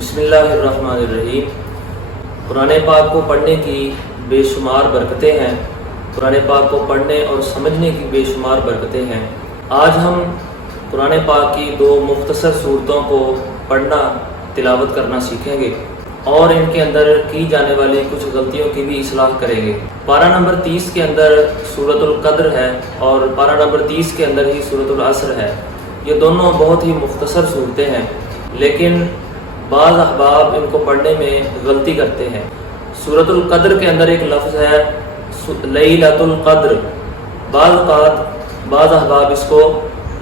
بسم اللہ الرحمن الرحیم۔ قرآن پاک کو پڑھنے کی بے شمار برکتیں ہیں، قرآن پاک کو پڑھنے اور سمجھنے کی بے شمار برکتیں ہیں۔ آج ہم قرآن پاک کی دو مختصر صورتوں کو پڑھنا، تلاوت کرنا سیکھیں گے اور ان کے اندر کی جانے والی کچھ غلطیوں کی بھی اصلاح کریں گے۔ پارہ نمبر 30 کے اندر سورۃ القدر ہے اور پارہ نمبر 30 کے اندر ہی سورۃ العصر ہے۔ یہ دونوں بہت ہی مختصر صورتیں ہیں، لیکن بعض احباب ان کو پڑھنے میں غلطی کرتے ہیں۔ سورۃ القدر کے اندر ایک لفظ ہے لیلۃ القدر، بعض احباب اس کو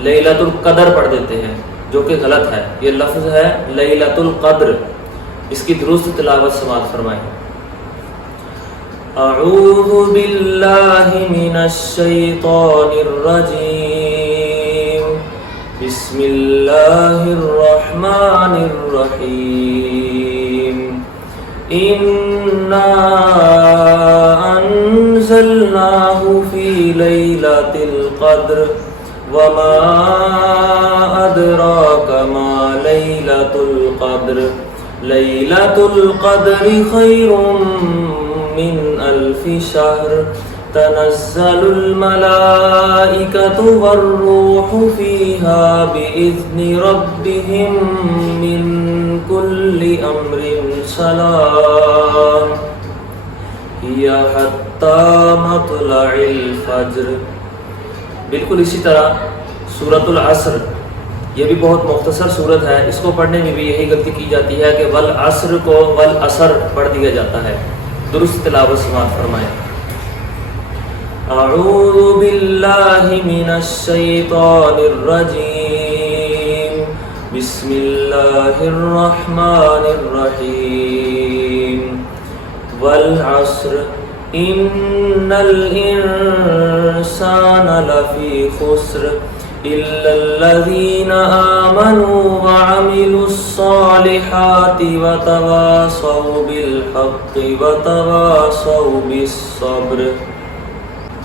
لیلۃ القدر پڑھ دیتے ہیں، جو کہ غلط ہے۔ یہ لفظ ہے لیلۃ القدر، اس کی درست تلاوت سماعت فرمائیں۔ اعوذ باللہ من الشیطان الرجیم، بسم اللہ الرحمن الرحیم۔ انا انزلناہ فی لیلۃ القدر وما ادراک ما لیلۃ القدر لیلۃ القدر خیر من الف شہر تنزل الملائکۃ والروح فیہا بإذن ربہم من کل امر سلام ہی حتی مطلع الفجر۔ بالکل اسی طرح سورۃ العصر، یہ بھی بہت مختصر صورت ہے، اس کو پڑھنے میں بھی یہی غلطی کی جاتی ہے کہ والعصر کو والعصر پڑھ دیا جاتا ہے۔ درست تلاوت سماعت فرمائیں۔ اعوذ باللہ من الشیطان الرجیم، بسم اللہ الرحمن الرحیم۔ والعصر ان الانسان لفی خسر الا الذین آمنوا وعملوا الصالحات وتواصوا بالحق وتواصوا بالصبر۔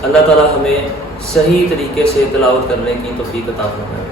اللہ تعالی ہمیں صحیح طریقے سے تلاوت کرنے کی توفیق عطا فرمائے۔